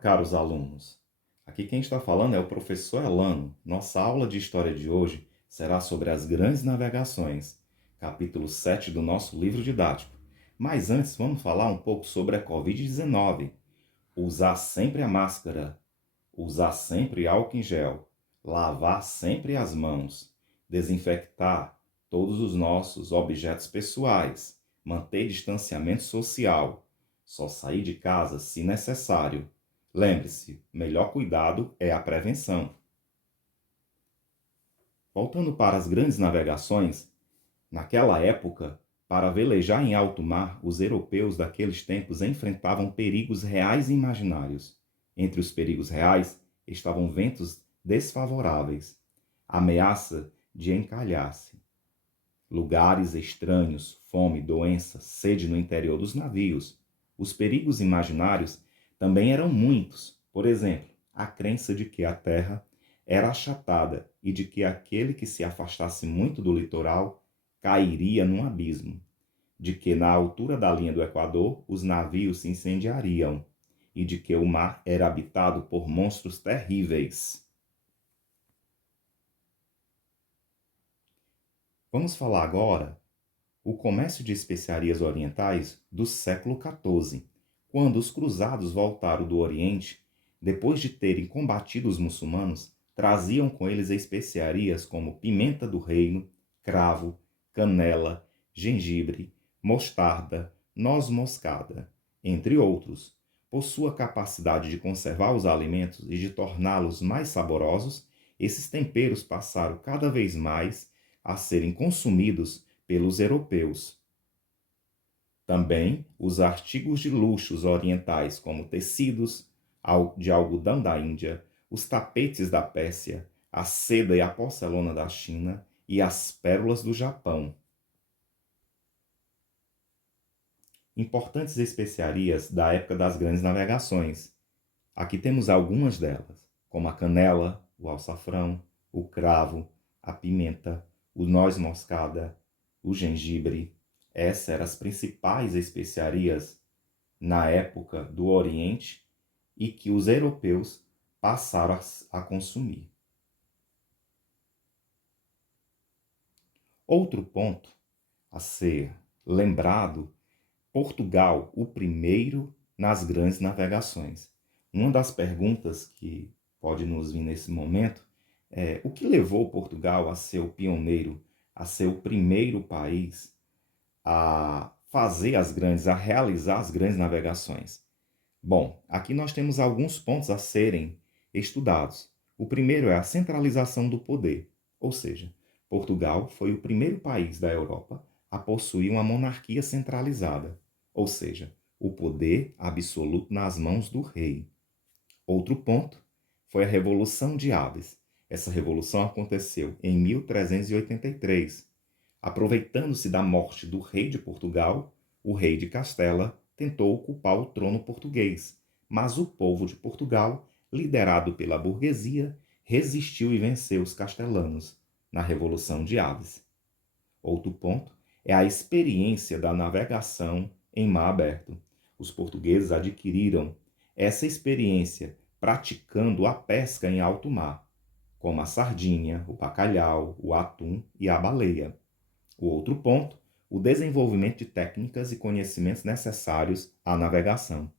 Caros alunos, aqui quem está falando é o professor Elano. Nossa aula de história de hoje será sobre as grandes navegações, capítulo 7 do nosso livro didático. Mas antes, vamos falar um pouco sobre a Covid-19. Usar sempre a máscara, usar sempre álcool em gel, lavar sempre as mãos, desinfectar todos os nossos objetos pessoais, manter distanciamento social, só sair de casa se necessário. Lembre-se, melhor cuidado é a prevenção. Voltando para as grandes navegações, naquela época, para velejar em alto mar, os europeus daqueles tempos enfrentavam perigos reais e imaginários. Entre os perigos reais estavam ventos desfavoráveis, ameaça de encalhar-se, lugares estranhos, fome, doença, sede no interior dos navios. Os perigos imaginários também eram muitos. Por exemplo, a crença de que a terra era achatada e de que aquele que se afastasse muito do litoral cairia num abismo, de que na altura da linha do Equador os navios se incendiariam e de que o mar era habitado por monstros terríveis. Vamos falar agora o comércio de especiarias orientais do século XIV, quando os cruzados voltaram do Oriente, depois de terem combatido os muçulmanos, traziam com eles especiarias como pimenta do reino, cravo, canela, gengibre, mostarda, noz moscada, entre outros. Por sua capacidade de conservar os alimentos e de torná-los mais saborosos, esses temperos passaram cada vez mais a serem consumidos pelos europeus. Também os artigos de luxos orientais, como tecidos de algodão da Índia, os tapetes da Pérsia, a seda e a porcelana da China e as pérolas do Japão. Importantes especiarias da época das grandes navegações. Aqui temos algumas delas, como a canela, o açafrão, o cravo, a pimenta, o noz moscada, o gengibre. Essas eram as principais especiarias na época do Oriente e que os europeus passaram a consumir. Outro ponto a ser lembrado, Portugal, o primeiro nas grandes navegações. Uma das perguntas que pode nos vir nesse momento é o que levou Portugal a ser o pioneiro, a ser o primeiro país a realizar as grandes navegações. Bom, aqui nós temos alguns pontos a serem estudados. O primeiro é a centralização do poder, ou seja, Portugal foi o primeiro país da Europa a possuir uma monarquia centralizada, ou seja, o poder absoluto nas mãos do rei. Outro ponto foi a Revolução de Aves. Essa revolução aconteceu em 1383. Aproveitando-se da morte do rei de Portugal, o rei de Castela tentou ocupar o trono português, mas o povo de Portugal, liderado pela burguesia, resistiu e venceu os castelanos na Revolução de Aves. Outro ponto é a experiência da navegação em mar aberto. Os portugueses adquiriram essa experiência praticando a pesca em alto mar, como a sardinha, o bacalhau, o atum e a baleia. O outro ponto, o desenvolvimento de técnicas e conhecimentos necessários à navegação.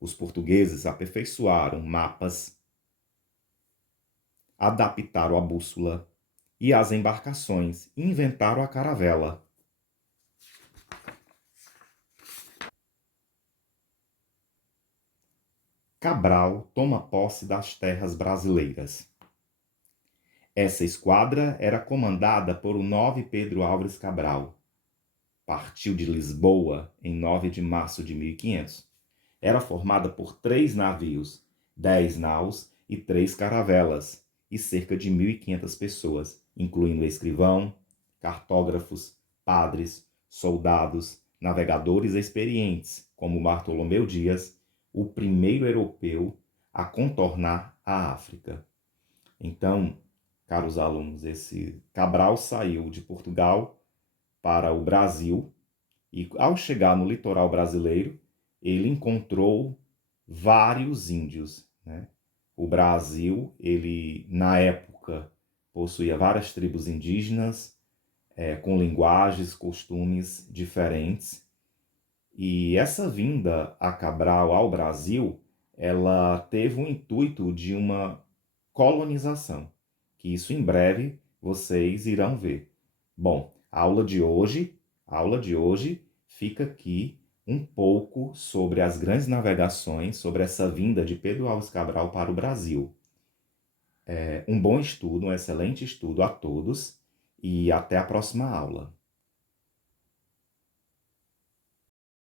Os portugueses aperfeiçoaram mapas, adaptaram a bússola e as embarcações e inventaram a caravela. Cabral toma posse das terras brasileiras. Essa esquadra era comandada por o 9 Pedro Álvares Cabral. Partiu de Lisboa em 9 de março de 1500. Era formada por 3 navios, 10 naus e 3 caravelas, e cerca de 1.500 pessoas, incluindo escrivão, cartógrafos, padres, soldados, navegadores experientes, como Bartolomeu Dias, o primeiro europeu a contornar a África. Então, caros alunos, esse Cabral saiu de Portugal para o Brasil e, ao chegar no litoral brasileiro, ele encontrou vários índios, né? O Brasil, ele, na época, possuía várias tribos indígenas, com linguagens, costumes diferentes. E essa vinda a Cabral ao Brasil, ela teve o intuito de uma colonização, que isso em breve vocês irão ver. Bom, a aula de hoje fica aqui um pouco sobre as grandes navegações, sobre essa vinda de Pedro Álvares Cabral para o Brasil. Um bom estudo, um excelente estudo a todos e até a próxima aula.